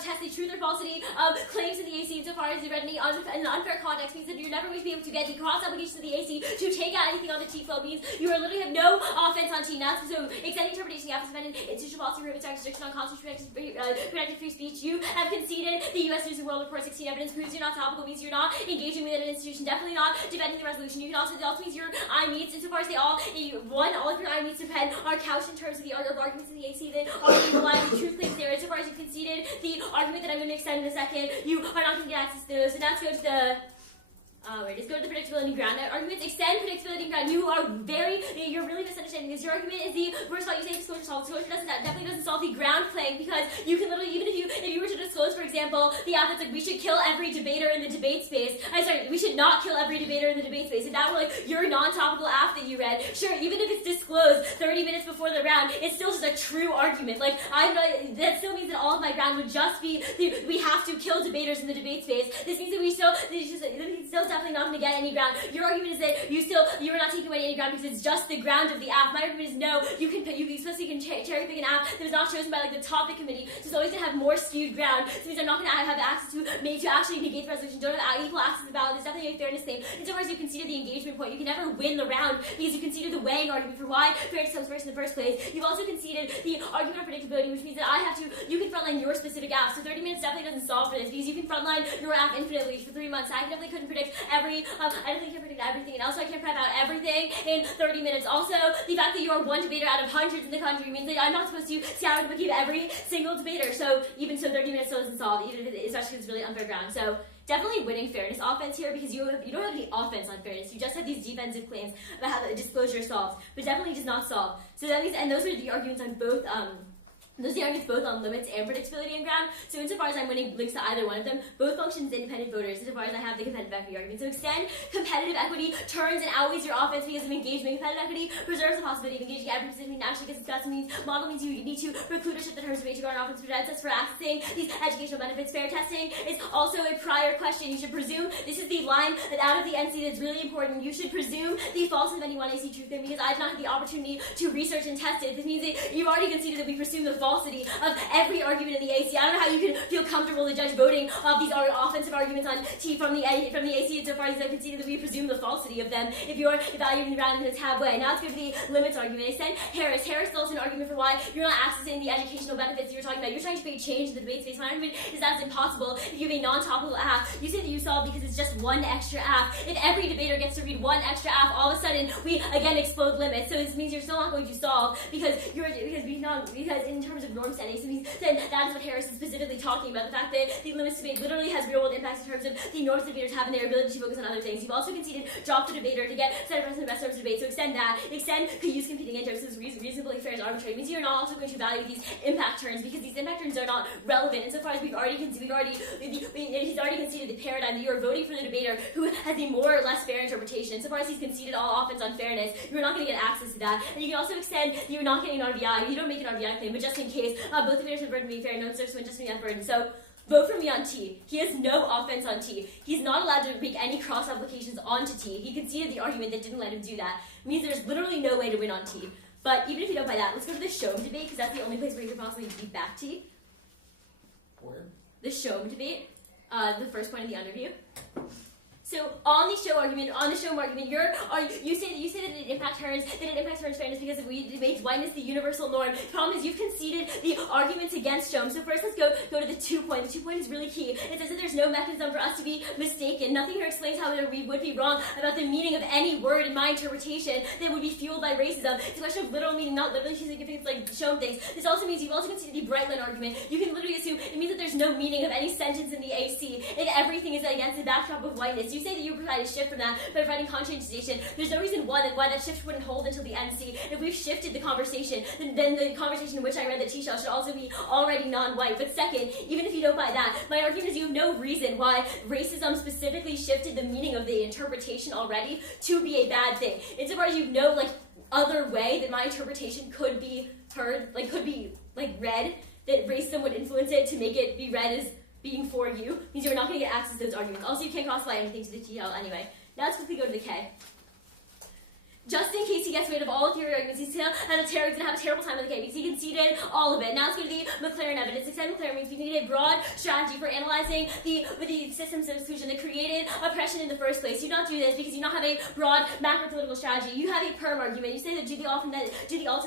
test the truth or falsity of claims in the AC insofar as read in an unfair context means that you're never going to be able to get the cross applications of the AC to take out anything on the T flow means you are literally have no offense on T. Now, so extending interpretation, you have to spend institutional policy prohibits restriction on constitutional protected free speech. You have conceded the U.S. News and World Report 16 evidence proves you're not topical, means you're not engaging within an institution, definitely not defending the resolution. You can also, it also means your I meets, insofar as they all of your I meets depend are couched in terms of the arguments in the AC that are relying on the truth claims there. Insofar as you've conceded the argument that I'm going to extend in a second, you are not going to get access to those. And let's go to the Just go to the predictability ground. Arguments extend predictability ground. You're really misunderstanding this. Your argument is the first of all, you say disclosure solves. Disclosure definitely doesn't solve the ground plane, because you can literally, even if you were to disclose, for example, the app that's like, we should kill every debater in the debate space. We should not kill every debater in the debate space. If that were like your non-topical app that you read, sure, even if it's disclosed 30 minutes before the round, it's still just a true argument. Like, that still means that all of my ground would just be we have to kill debaters in the debate space. This means that it's still definitely not going to get any ground. Your argument is that you are not taking away any ground because it's just the ground of the app. My argument is no. You can cherry pick an app that is not chosen by like the topic committee, so it's always going to have more skewed ground. So it means I'm not going to have access to actually negate the resolution. Don't have equal access to the ballot. There's definitely a fairness thing. Insofar as you conceded the engagement point, you can never win the round because you conceded the weighing argument for why fairness comes first in the first place. You've also conceded the argument of predictability, which means that you can frontline your specific app. So 30 minutes definitely doesn't solve for this, because you can frontline your app infinitely for 3 months. I definitely couldn't predict I definitely can't predict everything, and also I can't prep out everything in 30 minutes. Also, the fact that you are one debater out of hundreds in the country means that I'm not supposed to scour and keep every single debater. So even so, 30 minutes still doesn't solve, even if especially because it's really unfair ground. So definitely winning fairness offense here, because you don't have any offense on fairness. You just have these defensive claims about how the disclosure solves, but definitely does not solve. So that means, and those are the arguments on both. Those are the arguments both on limits and predictability and ground. So insofar as I'm winning links to either one of them, both functions independent voters, insofar as I have the competitive equity argument. So extend competitive equity turns and outweighs your offense because of engagement. Competitive equity preserves the possibility of engaging every position naturally gets discussed. Model means you need to preclude a shift that hurts debate to garner offense prevents us for accessing these educational benefits. Fair testing is also a prior question. You should presume, this is the line that out of the NC that's really important, you should presume the false of any one AC truth thing, because I've not had the opportunity to research and test it. This means that you've already conceded that we presume the falsity of every argument in the AC. I don't know how you can feel comfortable to judge voting of these offensive arguments on T from the AC insofar as I've conceded that we presume the falsity of them if you're evaluating the round in a tab way. Now let's go to the limits argument. I said Harris is also an argument for why you're not accessing the educational benefits that you're talking about. You're trying to create change in the debate space. My argument is that's impossible if you have a non-topical app. You say that you solve because it's just one extra app. If every debater gets to read one extra app, all of a sudden we again explode limits. So this means you're still not going to solve because in terms of norm setting, so that is what Harris is specifically talking about. The fact that the limits debate literally has real world impacts in terms of the norms debaters have and their ability to focus on other things. You've also conceded drop the debater to get set of the best terms of debate. So extend that. Extend could use competing interests as reasonably fair as arbitrary. It means you're not also going to evaluate these impact turns because these impact turns are not relevant insofar as he's already conceded the paradigm that you are voting for the debater who has the more or less fair interpretation. Insofar as he's conceded all offense on fairness, you're not going to get access to that. And you can also extend that you're not getting an RBI. You don't make an RBI claim, but just in case, both debaters have burden being fair, no search just being unburdened. So vote for me on T. He has no offense on T. He's not allowed to make any cross applications onto T. He conceded the argument that didn't let him do that. It means there's literally no way to win on T. But even if you don't buy that, let's go to the Shome debate, because that's the only place where you could possibly beat back T. Where? The Shome debate, the first point of the underview. So on the Shome argument, you say that it impacts fairness because it makes whiteness the universal norm. The problem is you've conceded the arguments against Shome. So first let's go to the 2 point. The 2 point is really key. It says that there's no mechanism for us to be mistaken. Nothing here explains how we would be wrong about the meaning of any word in my interpretation that would be fueled by racism. It's a question of literal meaning, not literally choosing things like Shome things. This also means you've also conceded the Brightland argument. You can literally assume it means that there's no meaning of any sentence in the AC if everything is against the backdrop of whiteness. You say that you provide a shift from that by providing conscientization. There's no reason why that shift wouldn't hold until the NC. If we've shifted the conversation, then the conversation in which I read the T-shell should also be already non-white. But second, even if you don't buy that, my argument is you have no reason why racism specifically shifted the meaning of the interpretation already to be a bad thing. Insofar as you know, other way that my interpretation could be heard, could be read, that racism would influence it to make it be read as being for you, means you're not going to get access to those arguments. Also, you can't cross-apply anything to the TL anyway. Now let's quickly go to the K. Just in case he gets rid of all theory arguments, he's going to have a terrible time with the K because he conceded all of it. Now let's go to the McLaren evidence. Extend McLaren means we need a broad strategy for analyzing the systems of exclusion that created oppression in the first place. You don't do this because you don't have a broad macro-political strategy. You have a perm argument. You say that do the alt and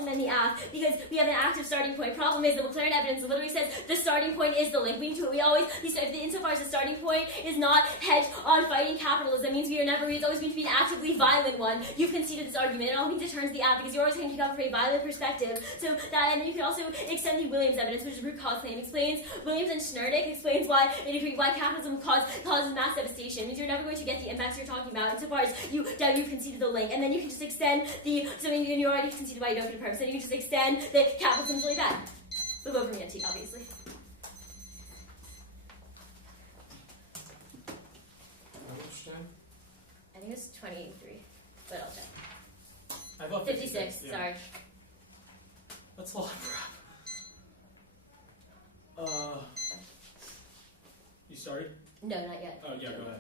then the aft because we have an active starting point. Problem is the McLaren evidence literally says the starting point is the link. Insofar as the starting point is not hedged on fighting capitalism, means it's always going to be an actively violent one. You've conceded the this argument. It all means it turns the app because you're always going to kick off from a violent perspective. So that, and then you can also extend the Williams evidence, which is root cause claim, explains Williams and Schnurdick explains why capitalism causes mass devastation. It means you're never going to get the impacts you're talking about insofar as you've conceded the link, and then you can just extend something you already conceded why you don't get a perm. So you can just extend that capitalism's really bad. We'll vote for me on T, obviously. How much time? I think it's 23, but I'll check. I thought 56, yeah. sorry. That's a lot of crap. You started? No, not yet. Oh, yeah, go ahead.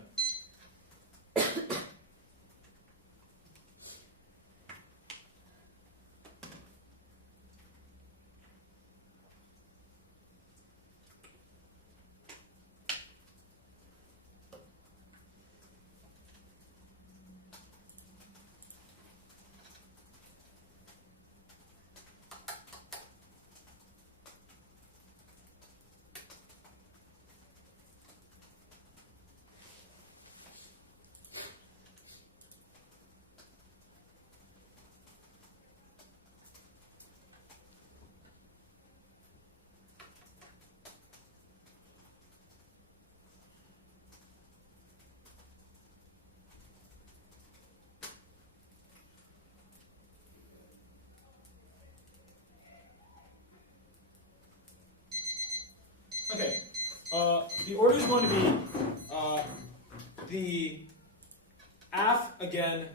Okay, the order is going to be the AF again,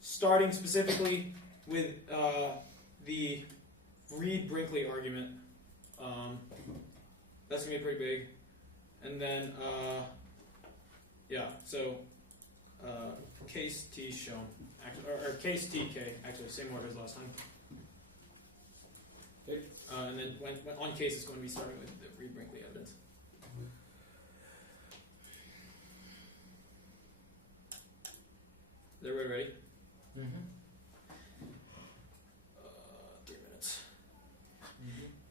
starting specifically with the Reed-Brinkley argument. That's going to be pretty big. And then, yeah, so case T shown, or case TK, actually, same order as last time. Okay. And then when on case, it's going to be starting with the Reed-Brinkley evidence. Is everybody ready? Mm-hmm. 3 minutes.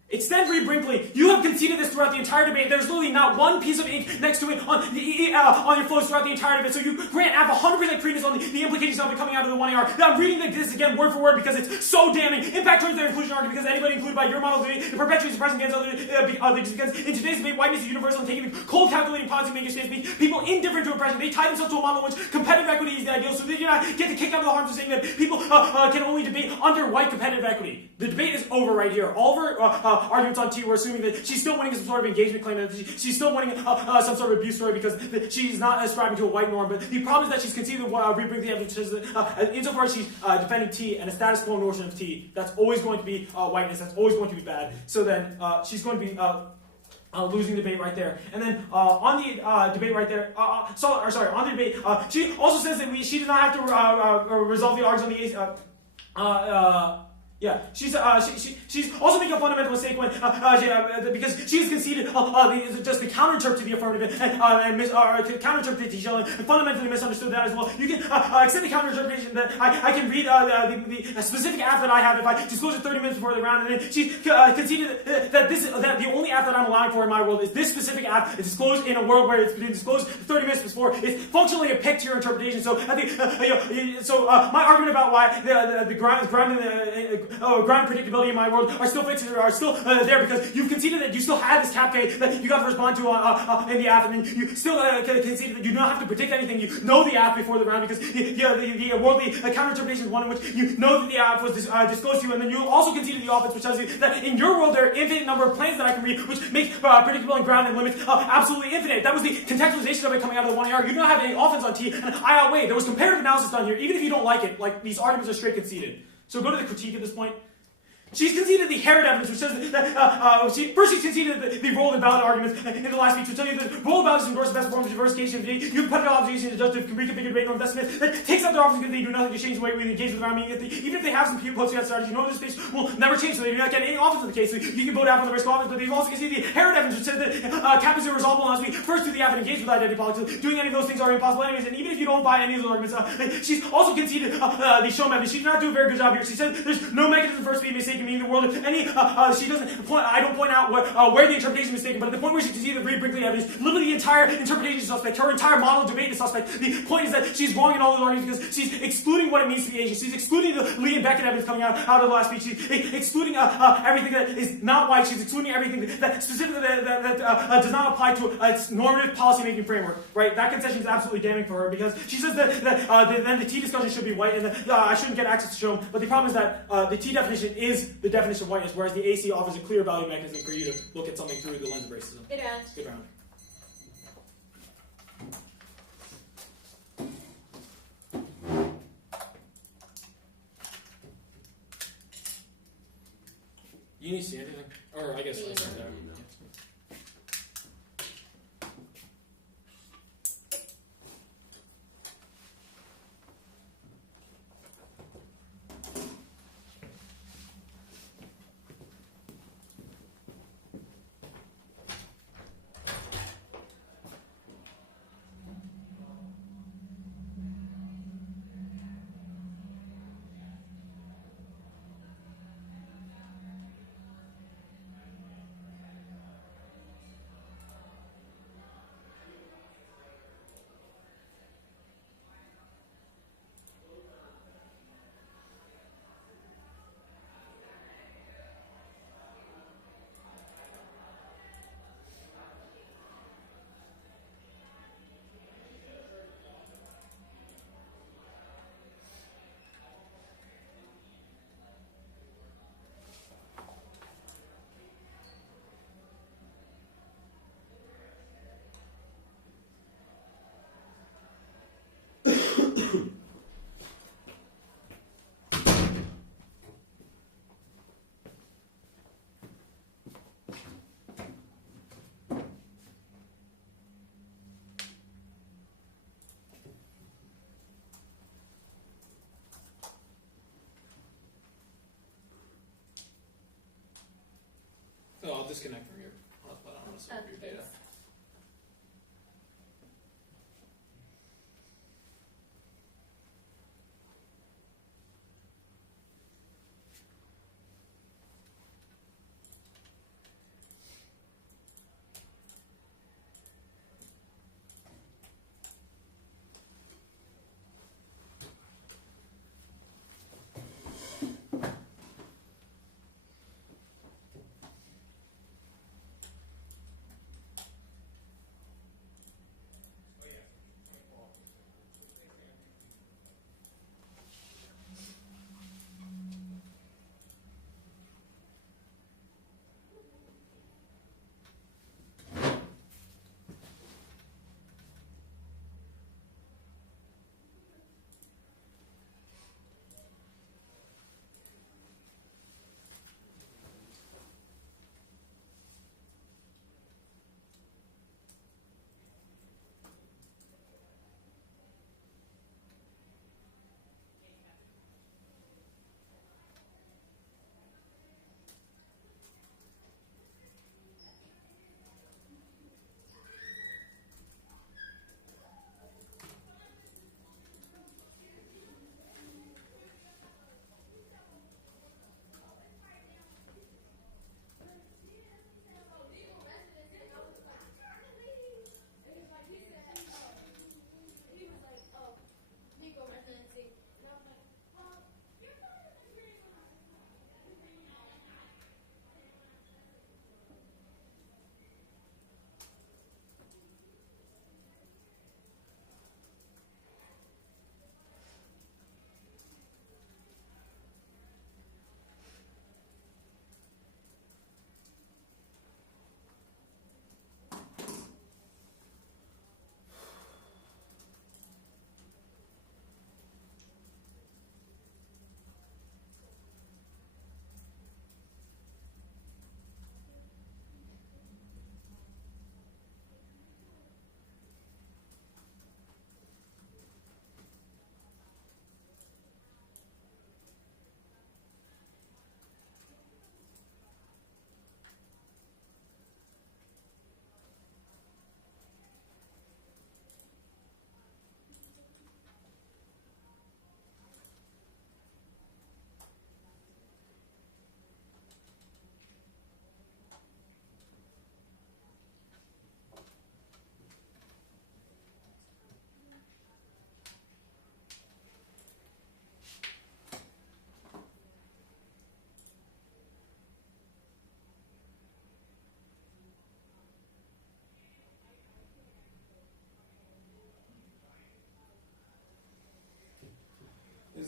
Extend Reed-Brinkley. You have conceded this throughout the entire debate. There's literally not one piece of ink next to it on your flows throughout the entire debate. So you grant have 100% credence on the implications of it coming out of the 1AR. Now I'm reading this again word for word because it's so damning. Impact turns their inclusion argument because anybody included by your model of debate perpetuates suppressing against others because in today's debate, whiteness is universal and taking the cold calculating policy making stance means people indifferent to oppression. They tie themselves to a model in which competitive equity is the ideal, so they do not get to kick out of the harms of saying that people can only debate under white competitive equity. The debate is over right here. All of her arguments on T were assuming that she's still winning some sort of engagement claim, that she's still winning some sort of abuse story because she's not ascribing to a white norm. But the problem is that she's conceded Reed-Brinkley evidence, which is insofar as she's defending T and a status quo notion of T, that's always going to be whiteness, that's always going to be bad. So then she's going to be losing the debate right there. And then on the debate right there, on the debate, she also says that she does not have to resolve the arguments on the yeah, she's also making a fundamental mistake when because she has conceded just the counterinterpret to the affirmative and counterinterpret to T-shell and fundamentally misunderstood that as well. You can accept the counterinterpretation that I can read the specific app that I have if I disclose it 30 minutes before the round, and then she conceded that the only app that I'm allowing for in my world is this specific app. It's disclosed in a world where it's been disclosed 30 minutes before. It's functionally a pick to your interpretation. So I think my argument about why the ground predictability in my world are still fixed, are still there because you've conceded that you still have this cap K that you got to respond to in the app, and then you still conceded that you don't have to predict anything. You know the app before the round because the worldly counter-interpretation is one in which you know that the app was disclosed to you, and then you also conceded the offense, which tells you that in your world there are infinite number of plans that I can read, which make predictable and ground and limits absolutely infinite. That was the contextualization of it coming out of the 1AR. You do not have any offense on T, and I outweigh. There was comparative analysis done here, even if you don't like it. Like, these arguments are straight conceded. So go to the critique at this point. She's conceded the Herod evidence, which says that she's conceded the role of valid arguments in the last speech, which tell you that role of valid is endorsed the best forms of diversification of debate. You have put an obligation to judge to reconfigure debate norm Smith that takes out their office because they do nothing to change the way we engage with the round. Even if they have some close strategy, you know this space will never change, so they do not get any offense in the case. So you can vote out for the risk of offense, but they've also conceded the Herod evidence, which says that cap is irresolvable unless we first do the app and engage with identity politics. Doing any of those things are impossible anyways, and even if you don't buy any of those arguments, she's also conceded the show method. She did not do a very good job here. She said there's no mechanism for speed. mistaken meaning of the world. She doesn't point. I don't point out where the interpretation is mistaken, but at the point where she can see the very Brinkley evidence, literally the entire interpretation is suspect. Her entire model of debate is suspect. The point is that she's wrong in all those arguments because she's excluding what it means to be Asian. She's excluding the Lee and Beckett evidence coming out of the last speech. She's excluding everything that is not white. She's excluding everything that specifically that does not apply to its normative policymaking framework. Right? That concession is absolutely damning for her because she says that then the T discussion should be white and I shouldn't get access to show them. But the problem is that the T definition is the definition of whiteness, whereas the AC offers a clear value mechanism for you to look at something through the lens of racism. Good round. Good round. You need to see anything? Or I guess Yeah. I said that. So I'll disconnect from your hotspot. I don't want to swap your data.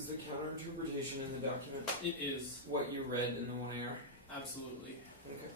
Is the counter interpretation in the document It is. what you read in the 1AR? Absolutely. Okay.